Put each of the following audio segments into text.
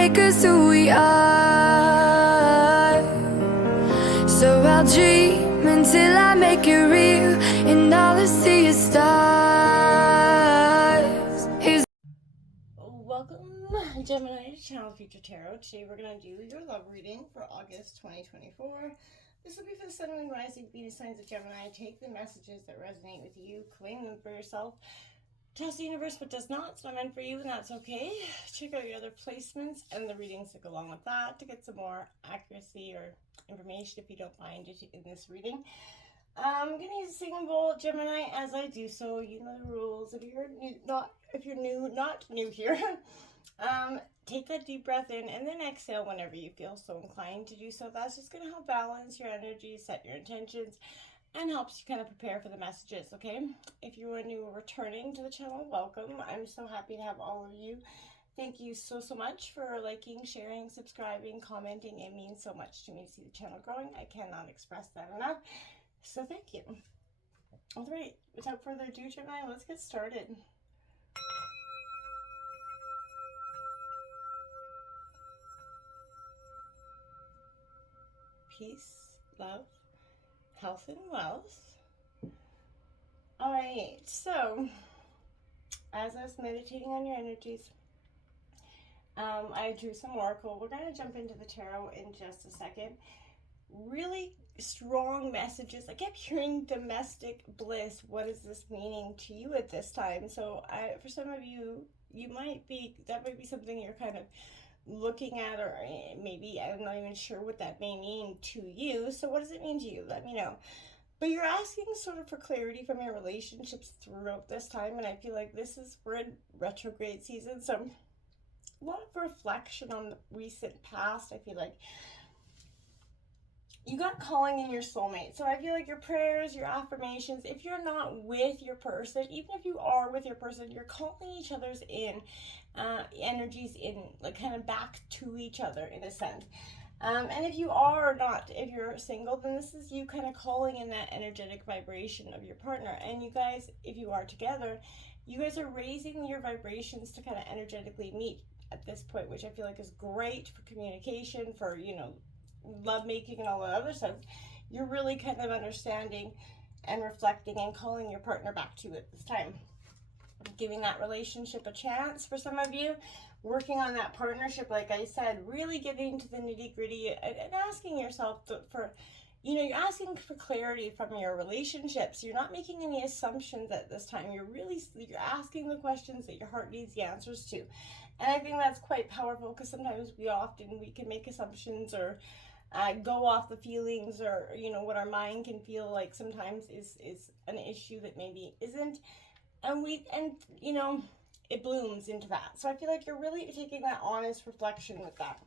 make us who we are. So I'll dream until I make it real, and all I see is stars. Welcome, Gemini, to Channel Future Tarot. Today we're going to do your love reading for August 2024. This will be for the Sun, Moon, Rising, Venus signs of Gemini. Take the messages that resonate with you, claim them for yourself. Toss the universe what does not. It's not meant for you, and that's okay. Check out your other placements and the readings that go along with that to get some more accuracy or information if you don't find it in this reading. I'm going to use a singing bowl, Gemini, as I do so. You know the rules. If you're not new here, take that deep breath in and then exhale whenever you feel so inclined to do so. That's just going to help balance your energy, set your intentions, and helps you kind of prepare for the messages, okay? If you are new or returning to the channel, welcome. I'm so happy to have all of you. Thank you so much for liking, sharing, subscribing, commenting. It means so much to me to see the channel growing. I cannot express that enough. So thank you. All right, without further ado, Gemini, let's get started. Peace, love, health, and wealth. All right, so as I was meditating on your energies, I drew some oracle. We're going to jump into the tarot in just a second. Really strong messages. I kept hearing domestic bliss. What is this meaning to you at this time? So for some of you, that might be something you're kind of looking at, or maybe I'm not even sure what that may mean to you. So what does it mean to you? Let me know. But you're asking sort of for clarity from your relationships throughout this time, and I feel like we're in retrograde season, so a lot of reflection on the recent past. I feel like you got calling in your soulmate. So I feel like your prayers, your affirmations, if you're not with your person, even if you are with your person, you're calling each other's energies in, like, kind of back to each other in a sense. And if you are not, if you're single, then this is you kind of calling in that energetic vibration of your partner. And you guys, if you are together, you guys are raising your vibrations to kind of energetically meet at this point, which I feel like is great for communication, for, love making and all that other stuff. You're really kind of understanding and reflecting and calling your partner back to you at this time. Giving that relationship a chance for some of you. Working on that partnership, like I said, really getting to the nitty gritty and asking yourself you're asking for clarity from your relationships. You're not making any assumptions at this time. You're asking the questions that your heart needs the answers to. And I think that's quite powerful, because sometimes we can make assumptions or go off the feelings, or what our mind can feel like sometimes is an issue that maybe isn't, and it blooms into that. So I feel like you're really taking that honest reflection with that.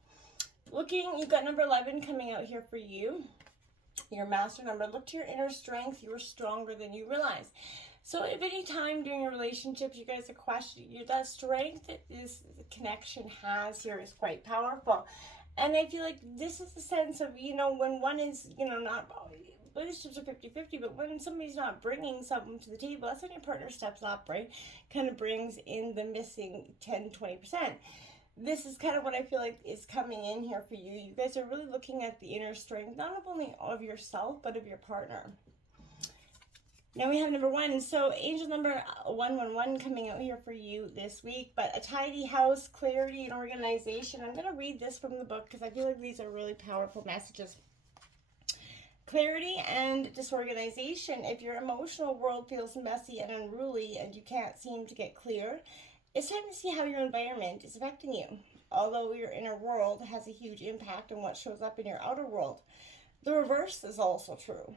You've got number 11 coming out here for you, your master number. Look to your inner strength. You are stronger than you realize. So if any time during your relationships you guys are questioning, that strength that this connection has here is quite powerful. And I feel like this is the sense of, when one is, not, relationships are 50-50, but when somebody's not bringing something to the table, that's when your partner steps up, right? Kind of brings in the missing 10-20%. This is kind of what I feel like is coming in here for you. You guys are really looking at the inner strength, not only of yourself, but of your partner. Now we have number 1. So angel number 111 coming out here for you this week. But a tidy house, clarity, and organization. I'm going to read this from the book because I feel like these are really powerful messages. Clarity and disorganization. If your emotional world feels messy and unruly and you can't seem to get clear, it's time to see how your environment is affecting you. Although your inner world has a huge impact on what shows up in your outer world, the reverse is also true.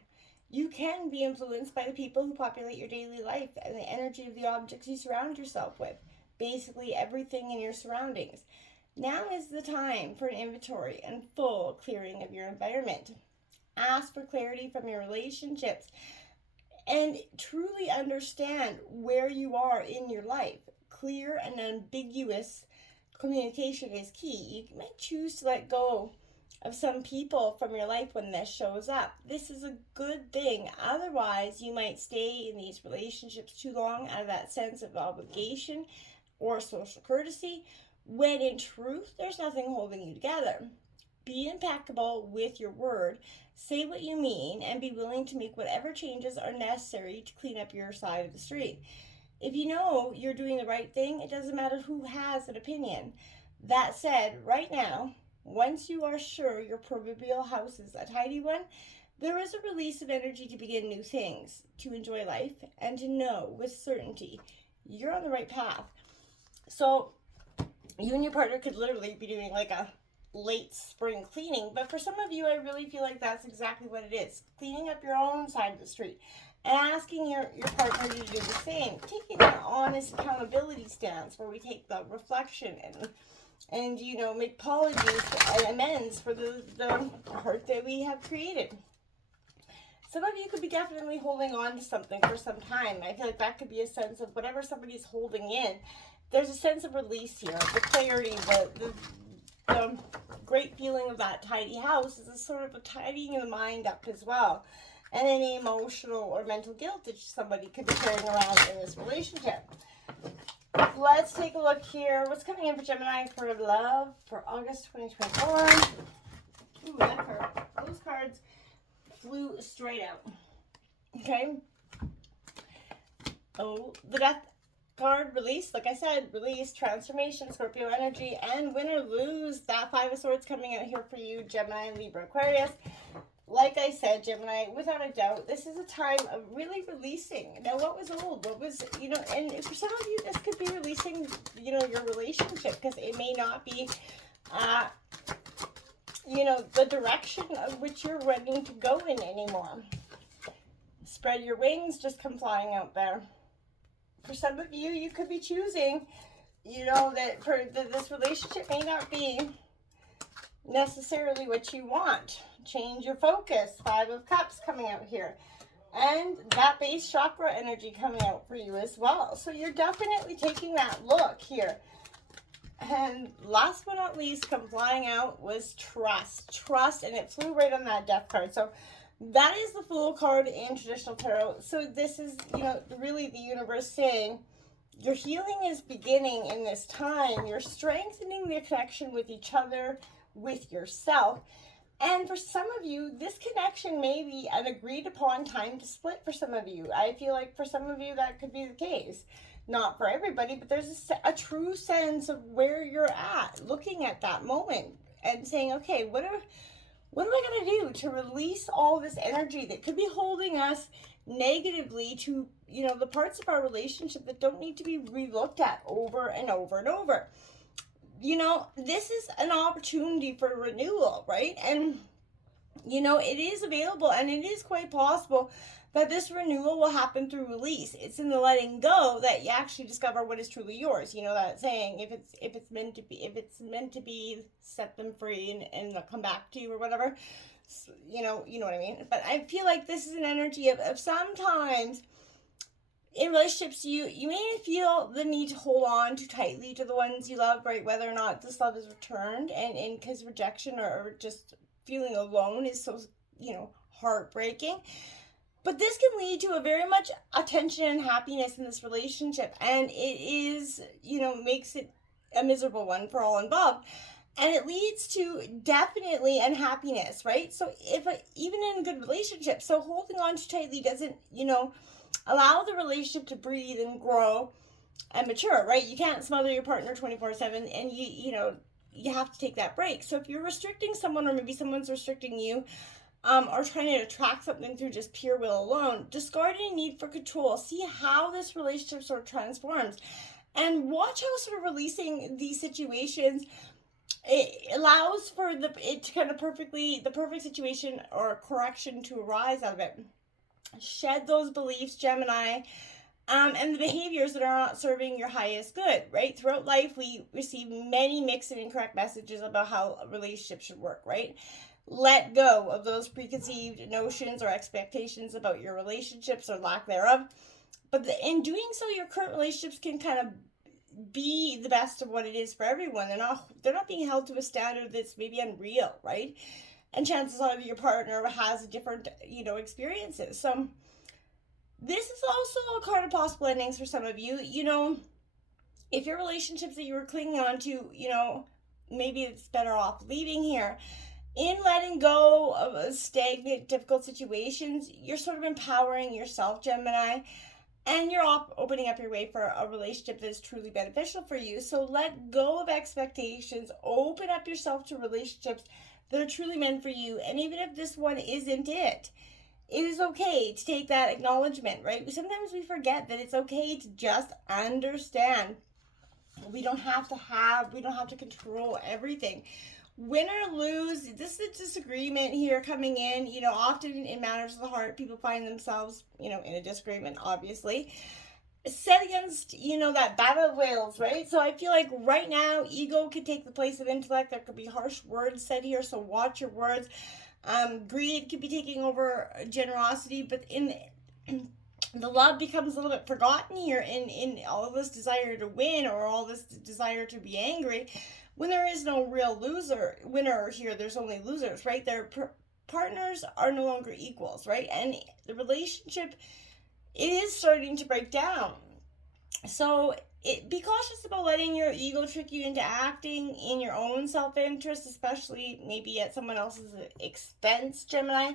You can be influenced by the people who populate your daily life and the energy of the objects you surround yourself with. Basically everything in your surroundings. Now is the time for an inventory and full clearing of your environment. Ask for clarity from your relationships and truly understand where you are in your life. Clear and ambiguous communication is key. You might choose to let go of some people from your life when this shows up. This is a good thing. Otherwise, you might stay in these relationships too long out of that sense of obligation or social courtesy, when in truth, there's nothing holding you together. Be impeccable with your word, say what you mean, and be willing to make whatever changes are necessary to clean up your side of the street. If you know you're doing the right thing, it doesn't matter who has an opinion. That said, right now, once you are sure your proverbial house is a tidy one, there is a release of energy to begin new things, to enjoy life, and to know with certainty you're on the right path. So, you and your partner could literally be doing like a late spring cleaning, but for some of you, I really feel like that's exactly what it is. Cleaning up your own side of the street and asking your partner to do the same. Taking an honest accountability stance where we take the reflection and you know, make apologies and amends for the hurt that we have created. Some of you could be definitely holding on to something for some time. I feel like that could be a sense of whatever somebody's holding in. There's a sense of release here, the clarity, the great feeling of that tidy house is a sort of a tidying the mind up as well. And any emotional or mental guilt that somebody could be carrying around in this relationship. Let's take a look here. What's coming in for Gemini for love for August 2024? Ooh, that card. Those cards flew straight out. Okay. Oh, the Death card, release. Like I said, release, transformation, Scorpio energy, and win or lose. That Five of Swords coming out here for you, Gemini, Libra, Aquarius. Like I said, Gemini, without a doubt, this is a time of really releasing. Now, what was old? What was, you know, and for some of you, this could be releasing, you know, your relationship, because it may not be, you know, the direction of which you're ready to go in anymore. Spread your wings, just come flying out there. For some of you, you could be choosing, you know, that this relationship may not be necessarily what you want. Change your focus. Five of Cups coming out here. And that base chakra energy coming out for you as well. So you're definitely taking that look here. And last but not least, come flying out was trust. Trust, and it flew right on that Death card. So that is the Fool card in traditional tarot. So this is, you know, really the universe saying your healing is beginning in this time. You're strengthening the connection with each other, with yourself. And for some of you, this connection may be an agreed upon time to split for some of you. I feel like for some of you, that could be the case. Not for everybody, but there's a true sense of where you're at, looking at that moment and saying, okay, what am I going to do to release all this energy that could be holding us negatively to, you know, the parts of our relationship that don't need to be relooked at over and over and over. You know, this is an opportunity for renewal, right? And, you know, it is available, and it is quite possible that this renewal will happen through release. It's in the letting go that you actually discover what is truly yours. You know that saying, if it's meant to be, set them free and they'll come back to you or whatever. So, you know what I mean? But I feel like this is an energy of sometimes in relationships, you may feel the need to hold on too tightly to the ones you love, right? Whether or not this love is returned, and because rejection or just feeling alone is so, you know, heartbreaking. But this can lead to a very much attention and happiness in this relationship, and it is, you know, makes it a miserable one for all involved. And it leads to definitely unhappiness, right? So even in a good relationship, so holding on too tightly doesn't, you know, allow the relationship to breathe and grow and mature, right? You can't smother your partner 24/7, and you know, you have to take that break. So if you're restricting someone, or maybe someone's restricting you, or trying to attract something through just pure will alone, discard any need for control. See how this relationship sort of transforms, and watch how sort of releasing these situations, it allows for the perfect situation or correction to arise out of it. Shed those beliefs, Gemini, and the behaviors that are not serving your highest good, right? Throughout life, we receive many mixed and incorrect messages about how a relationship should work, right? Let go of those preconceived notions or expectations about your relationships or lack thereof. But in doing so, your current relationships can kind of be the best of what it is for everyone. They're not being held to a standard that's maybe unreal, right? And chances are your partner has a different, you know, experiences. So this is also a card of possible endings for some of you. You know, If your relationships that you were clinging on to, maybe it's better off leaving here. In letting go of stagnant, difficult situations, you're sort of empowering yourself, Gemini, and you're opening up your way for a relationship that is truly beneficial for you. So let go of expectations, open up yourself to relationships that are truly meant for you. And even if this one isn't it, it is okay to take that acknowledgement, right? Sometimes we forget that it's okay to just understand. We don't have to control everything. Win or lose, this is a disagreement here coming in. Often in matters of the heart, people find themselves, in a disagreement, obviously. Set against, that battle of whales, right? So I feel like right now, ego could take the place of intellect. There could be harsh words said here, so watch your words. Greed could be taking over generosity, but in the love becomes a little bit forgotten here in all this desire to win or all this desire to be angry, when there is no real winner here. There's only losers, right? Their partners are no longer equals, right? And the relationship, it is starting to break down. So be cautious about letting your ego trick you into acting in your own self-interest, especially maybe at someone else's expense, Gemini.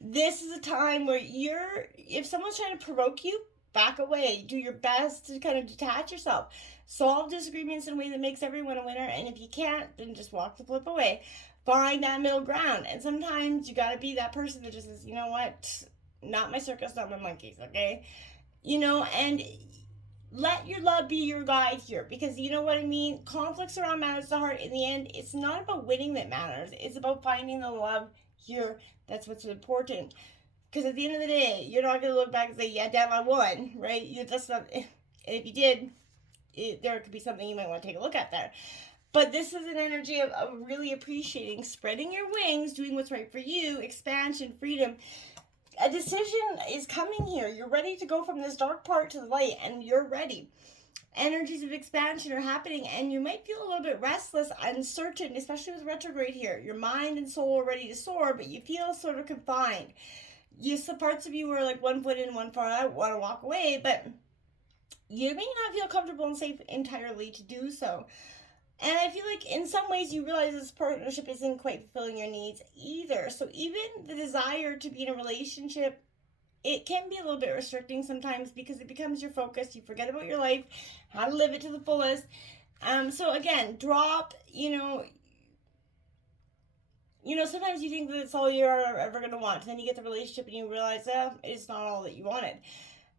This is a time where if someone's trying to provoke you, back away. Do your best to kind of detach yourself. Solve disagreements in a way that makes everyone a winner. And if you can't, then just walk the flip away. Find that middle ground. And sometimes you got to be that person that just says, you know what? Not my circus, not my monkeys, okay? And let your love be your guide here, because you know what I mean? Conflicts around matters of the heart. In the end, it's not about winning that matters. It's about finding the love here. That's what's important. Because at the end of the day, you're not going to look back and say, yeah, damn, I won, right? That's not, and if you did, there could be something you might want to take a look at there. But this is an energy of really appreciating, spreading your wings, doing what's right for you, expansion, freedom. A decision is coming here. You're ready to go from this dark part to the light, and you're ready. Energies of expansion are happening, and you might feel a little bit restless, uncertain, especially with retrograde here. Your mind and soul are ready to soar, but you feel sort of confined. Yes, the parts of you are like one foot in, one foot out, want to walk away, but you may not feel comfortable and safe entirely to do so. And I feel like in some ways you realize this partnership isn't quite fulfilling your needs either. So even the desire to be in a relationship, it can be a little bit restricting sometimes because it becomes your focus. You forget about your life, how to live it to the fullest. So again, drop, sometimes you think that it's all you're ever going to want. Then you get the relationship and you realize, it's not all that you wanted.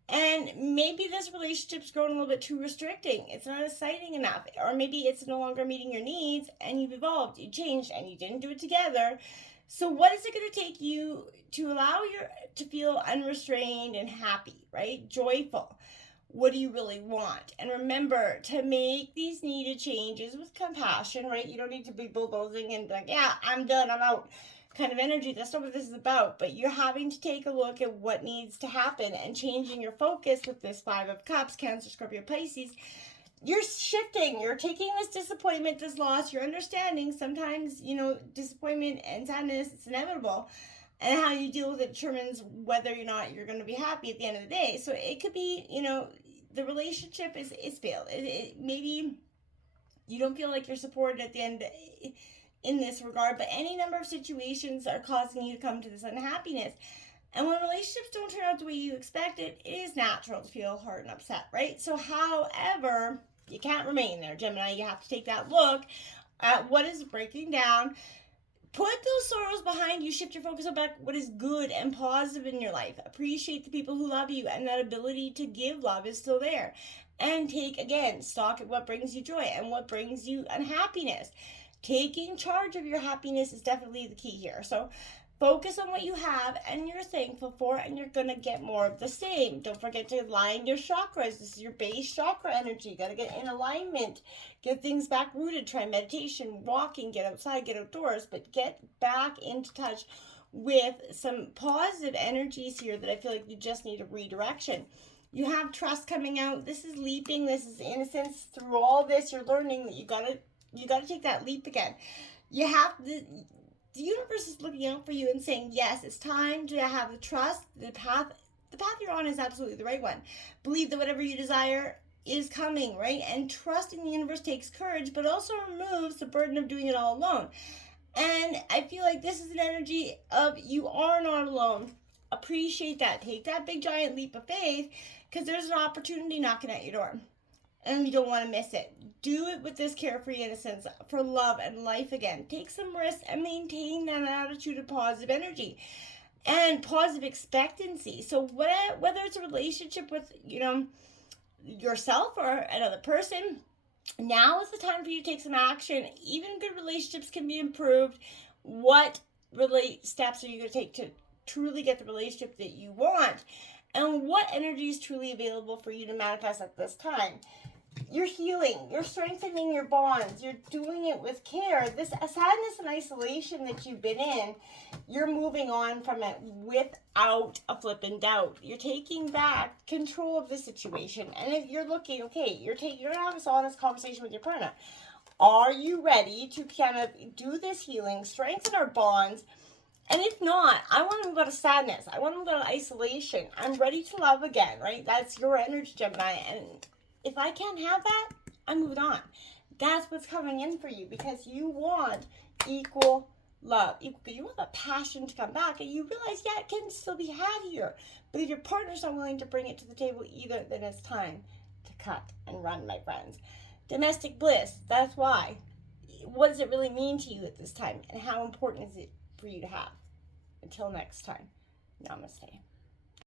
And maybe this relationship's grown a little bit too restricting. It's not exciting enough. Or maybe it's no longer meeting your needs, and you've evolved, you changed, and you didn't do it together. So what is it going to take you to allow to feel unrestrained and happy, right? Joyful. What do you really want? And remember to make these needed changes with compassion, right? You don't need to be bulldozing and be like, yeah, I'm done, I'm out kind of energy. That's not what this is about. But you're having to take a look at what needs to happen and changing your focus with this 5 of Cups, Cancer, Scorpio, Pisces. You're shifting. You're taking this disappointment, this loss. You're understanding sometimes, disappointment and sadness, it's inevitable. And how you deal with it determines whether or not you're going to be happy at the end of the day. So it could be, the relationship is failed. Maybe you don't feel like you're supported at the end in this regard, but any number of situations are causing you to come to this unhappiness. And when relationships don't turn out the way you expected, it is natural to feel hurt and upset, right? So however, you can't remain there, Gemini. You have to take that look at what is breaking down. Put those sorrows behind you. Shift your focus on back what is good and positive in your life. Appreciate the people who love you, and that ability to give love is still there. And take, again, stock at what brings you joy and what brings you unhappiness. Taking charge of your happiness is definitely the key here. So focus on what you have and you're thankful for, and you're going to get more of the same. Don't forget to align your chakras. This is your base chakra energy. You got to get in alignment. Get things back rooted. Try meditation, walking, get outside, get outdoors, but get back into touch with some positive energies here that I feel like you just need a redirection. You have trust coming out. This is leaping. This is innocence. Through all this, you're learning that you got to take that leap again. You have the universe is looking out for you and saying, yes, it's time to have the trust. The path you're on is absolutely the right one. Believe that whatever you desire is coming, right? And trusting the universe takes courage, but also removes the burden of doing it all alone. And I feel like this is an energy of you are not alone. Appreciate that. Take that big giant leap of faith, because there's an opportunity knocking at your door. And you don't want to miss it. Do it with this carefree innocence for love and life again. Take some risks and maintain that attitude of positive energy and positive expectancy. So whether it's a relationship with, yourself or another person, now is the time for you to take some action. Even good relationships can be improved. What steps are you going to take to truly get the relationship that you want? And what energy is truly available for you to manifest at this time? You're healing, you're strengthening your bonds, you're doing it with care. This sadness and isolation that you've been in, you're moving on from it without a flippin' doubt. You're taking back control of the situation. And if you're looking, okay, you're going to have this honest conversation with your partner. Are you ready to kind of do this healing, strengthen our bonds? And if not, I want to move out of sadness. I want to move out of isolation. I'm ready to love again, right? That's your energy, Gemini. And if I can't have that, I'm moving on. That's what's coming in for you, because you want equal love. You want the passion to come back, and you realize, yeah, it can still be had here. But if your partner's not willing to bring it to the table either, then it's time to cut and run, my friends. Domestic bliss, that's why. What does it really mean to you at this time, and how important is it for you to have? Until next time, namaste.